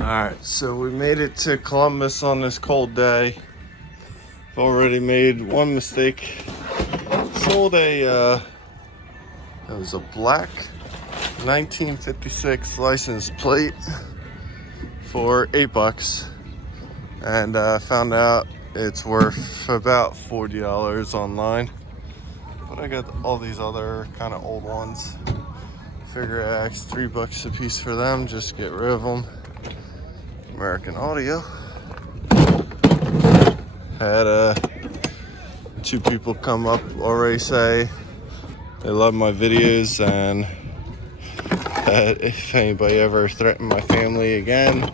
Alright, so we made it to Columbus on this cold day. I've already made one mistake. Sold it was a black 1956 license plate for $8, and found out it's worth about $40 online. But I got all these other kind of old ones. Figure I asked $3 a piece for them, just get rid of them. American Audio had two people come up already say they love my videos, and that if anybody ever threatened my family again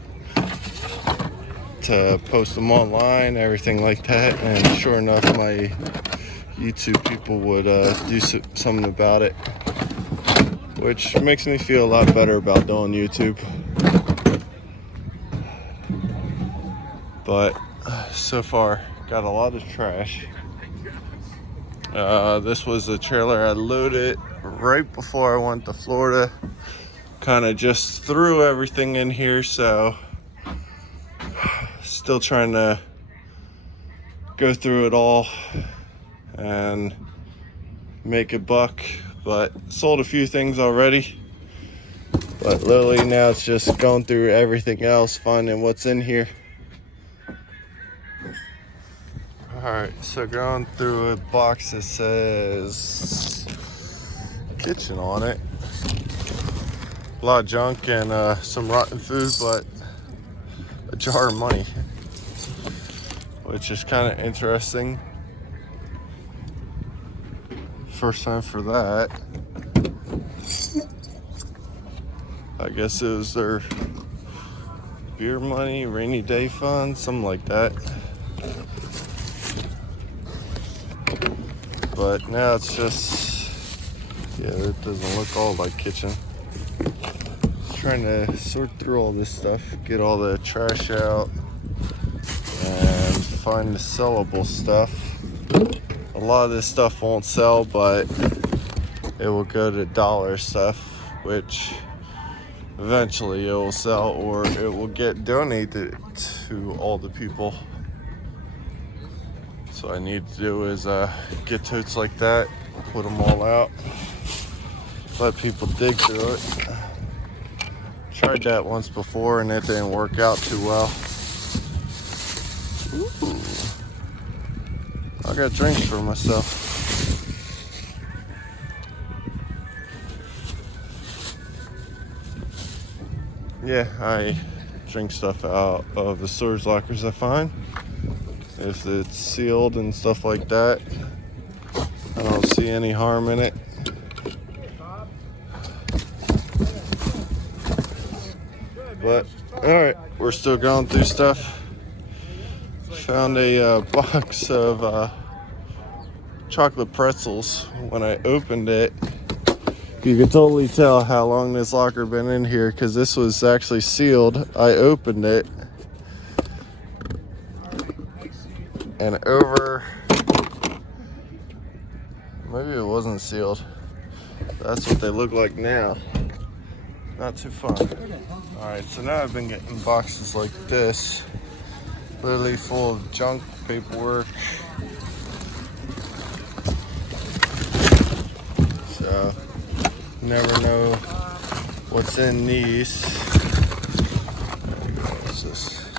to post them online, everything like that. And sure enough, my YouTube people would do something about it, which makes me feel a lot better about doing YouTube. But so far, got a lot of trash. This was a trailer I loaded right before I went to Florida. Kind of just threw everything in here, so still trying to go through it all and make a buck. But sold a few things already. But literally now it's just going through everything else, finding what's in here. Alright, so going through a box that says kitchen on it. A lot of junk and some rotten food, but a jar of money, which is kind of interesting. First time for that. I guess it was their beer money, rainy day fund, something like that. But now it's just, yeah, it doesn't look all like kitchen. Trying to sort through all this stuff, get all the trash out, and find the sellable stuff. A lot of this stuff won't sell, but it will go to dollar stuff, which eventually it will sell, or it will get donated to all the people. So I need to do is get totes like that, put them all out, let people dig through it. Tried that once before and it didn't work out too well. Ooh. I got drinks for myself. Yeah, I drink stuff out of the storage lockers I find. If it's sealed and stuff like that, I don't see any harm in it. But alright, we're still going through stuff. Found a box of chocolate pretzels. When I opened it, you could totally tell how long this locker been in here, because this was actually sealed. I opened it, and over, maybe it wasn't sealed. That's what they look like now. Not too fun. Alright, so now I've been getting boxes like this, literally full of junk, paperwork. So, never know what's in these. What's this?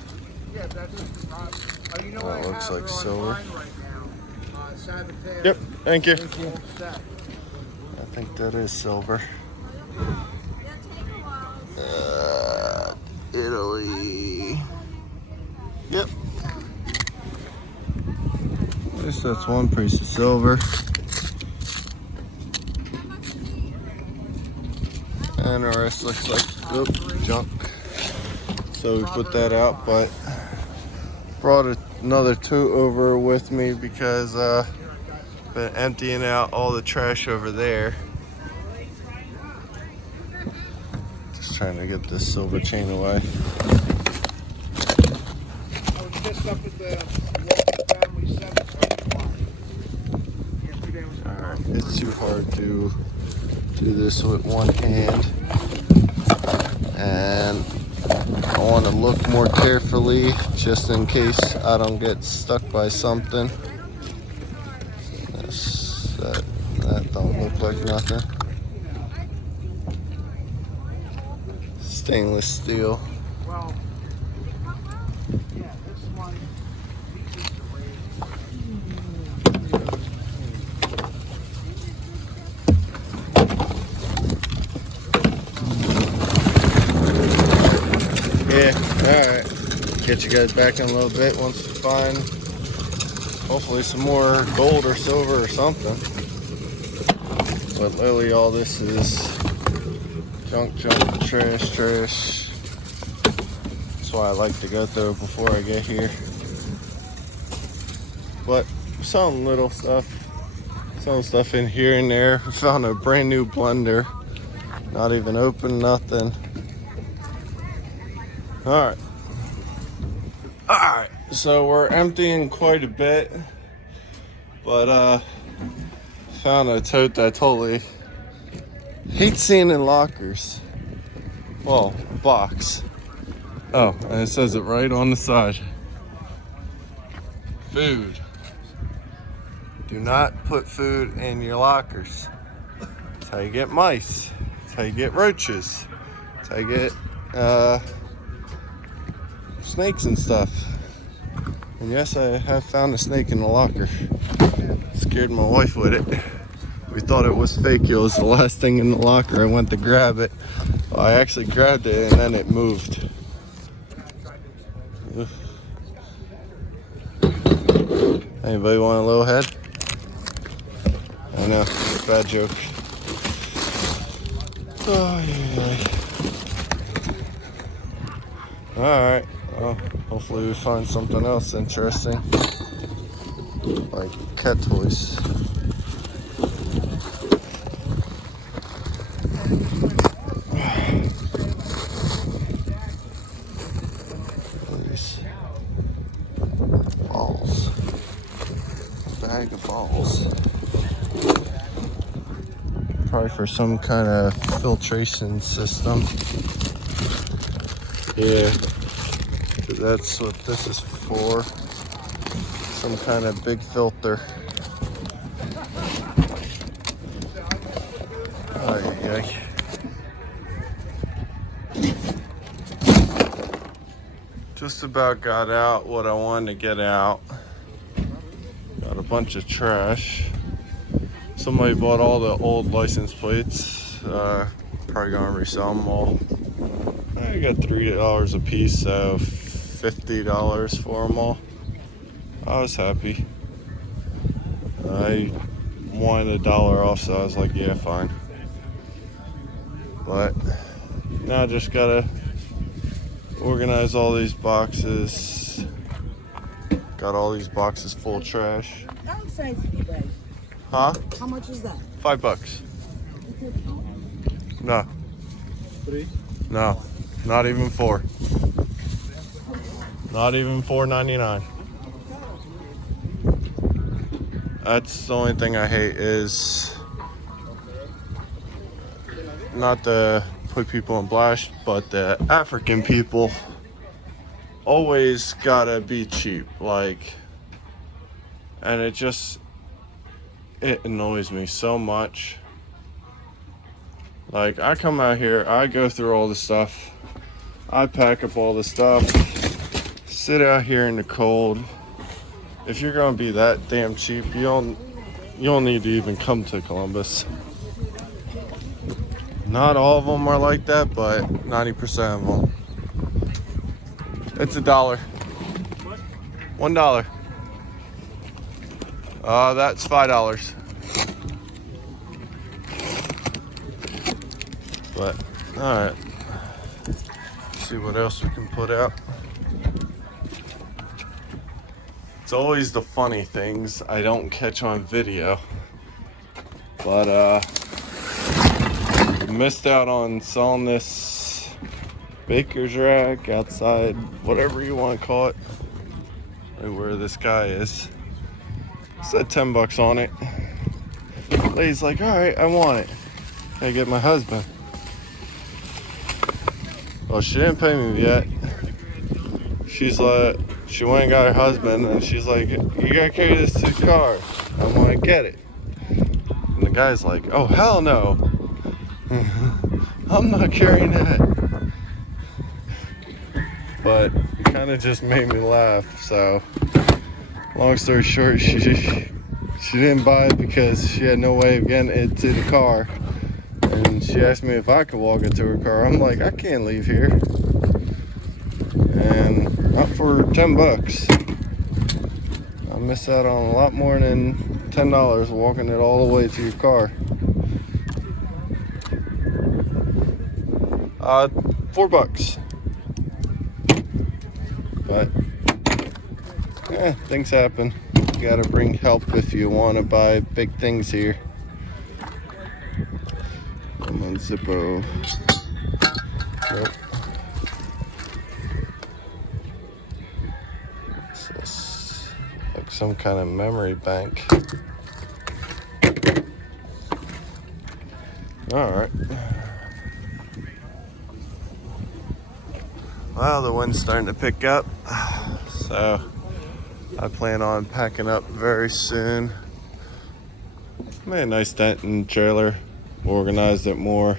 Oh, it looks like silver. Yep, thank you. I think that is silver. Italy. Yep. At least that's one piece of silver. And the rest looks like junk. So we put that out, but brought another tote over with me because been emptying out all the trash over there. Just trying to get this silver chain away. Alright, it's too hard to do this with one hand. And I want to look more carefully just in case I don't get stuck by something. That don't look like nothing. Stainless steel. Yeah, alright. Catch you guys back in a little bit once we find hopefully some more gold or silver or something. But literally all this is junk, trash. That's why I like to go through before I get here. But some little stuff in here and there. I found a brand new blender. Not even open, nothing. Alright, so we're emptying quite a bit, but found a tote that I totally hate seeing in lockers. Well, box. Oh, and it says it right on the side. Food. Do not put food in your lockers. That's how you get mice. That's how you get roaches. That's how you get snakes and stuff. And yes, I have found a snake in the locker. Scared my wife with it. We thought it was fake. It was the last thing in the locker. I went to grab it. Well, I actually grabbed it and then it moved. Ugh. Anybody want a little head? I know, bad joke. Oh, yeah. Alright, well, hopefully we find something else interesting. Like cat toys. These balls. A bag of balls. Probably for some kind of filtration system. Yeah, because that's what this is for. Some kind of big filter. Ay. Just about got out what I wanted to get out. Got a bunch of trash. Somebody bought all the old license plates. Probably gonna resell them all. I got $3 a piece, so $50 for them all. I was happy. I wanted $1 off, so I was like, yeah, fine. But now I just gotta organize all these boxes. Got all these boxes full of trash. Huh? How much is that? $5. No. 3? No. Not even 4. Not even $4.99. That's the only thing I hate is not to put people in blast, but the African people always gotta be cheap. Like, and it annoys me so much. Like, I come out here, I go through all the stuff, I pack up all the stuff, sit out here in the cold. If you're gonna be that damn cheap, you don't need to even come to Columbus. Not all of them are like that, but 90% of them. It's $1. $1. That's $5. But, alright. See what else we can put out. It's always the funny things I don't catch on video. But, missed out on selling this baker's rack outside, whatever you want to call it. Right where this guy is. It said $10 on it. Lady's like, alright, I want it. I get my husband. Well, she didn't pay me yet. She's like, she went and got her husband, and she's like, you gotta carry this to the car. I'm gonna get it. And the guy's like, oh, hell no. I'm not carrying that. But it kind of just made me laugh. So, long story short, she didn't buy it because she had no way of getting it to the car. And she asked me if I could walk it to her car. I'm like, I can't leave here. And not for $10. I miss out on a lot more than $10 walking it all the way to your car. $4. But things happen. You gotta bring help if you want to buy big things here. I'm on Zippo. Nope. What's this? Like some kind of memory bank. Alright. Well, the wind's starting to pick up. So I plan on packing up very soon. Made a nice dent in the trailer. Organized it more.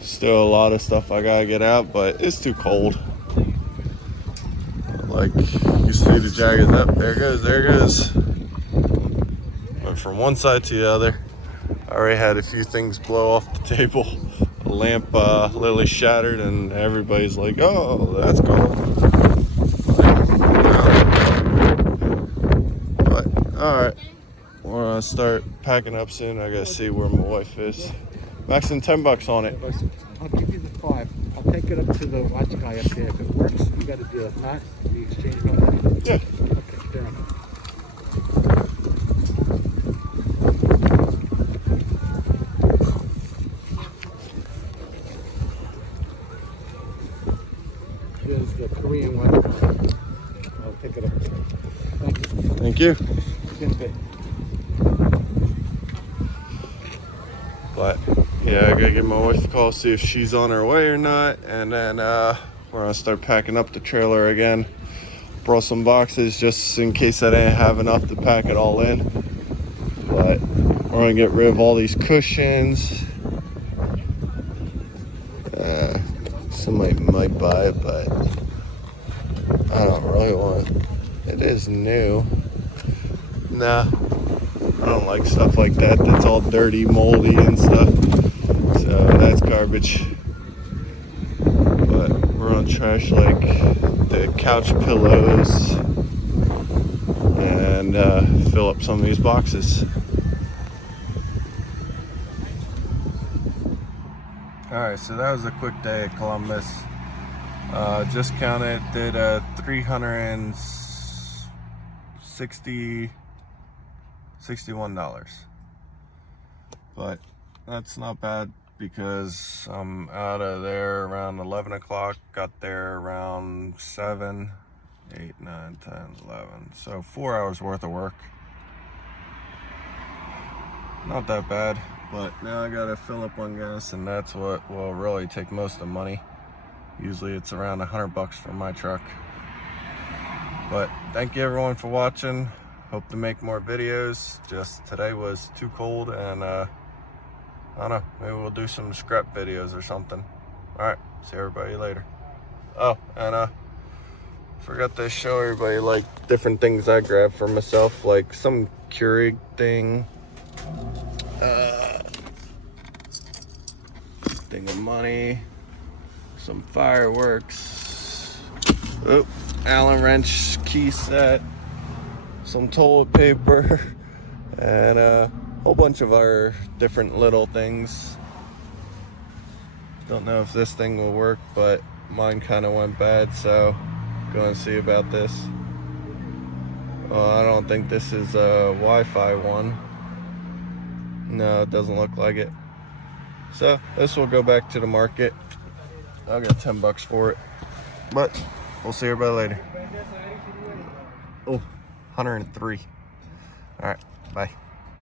Still a lot of stuff I gotta get out, but it's too cold. Like, you see the jagged up. There it goes, there it goes. Went from one side to the other. I already had a few things blow off the table. A lamp literally shattered, and everybody's like, oh, that's cool. But, alright. We're gonna start packing up soon. I gotta see where my wife is. Maxing $10 on it. I'll give you the 5. I'll take it up to the watch guy up there. If it works, you gotta do it. If not, we exchange no money. Yeah. Okay, fair enough. Here's the Korean one. I'll take it up. Thank you. Thank you. Good bit. But yeah, I gotta give my wife a call, see if she's on her way or not, and then we're gonna start packing up the trailer again. Brought some boxes just in case I didn't have enough to pack it all in. But we're gonna get rid of all these cushions. Somebody might buy it, but I don't really want it. It is new. Nah. I don't like stuff like that. That's all dirty, moldy and stuff. So that's garbage. But we're gonna trash like the couch pillows and fill up some of these boxes. Alright, so that was a quick day at Columbus. Just counted, did $361. But that's not bad because I'm out of there around 11 o'clock, got there around 7, 8, 9, 10, 11. So 4 hours worth of work. Not that bad, but now I gotta fill up on gas, and that's what will really take most of the money. Usually it's around $100 for my truck. But thank you everyone for watching. Hope to make more videos. Just today was too cold, and I don't know, maybe we'll do some scrap videos or something. Alright, see everybody later. Oh, and forgot to show everybody like different things I grabbed for myself, like some Keurig thing, thing of money, some fireworks, Allen wrench key set, some toilet paper, and a whole bunch of other different little things. Don't know if this thing will work, but mine kind of went bad, so going to see about this. I don't think this is a Wi-Fi one. No, it doesn't look like it. So this will go back to the market. I'll get $10 for it, but we'll see everybody later. Oh, 103. All right, bye.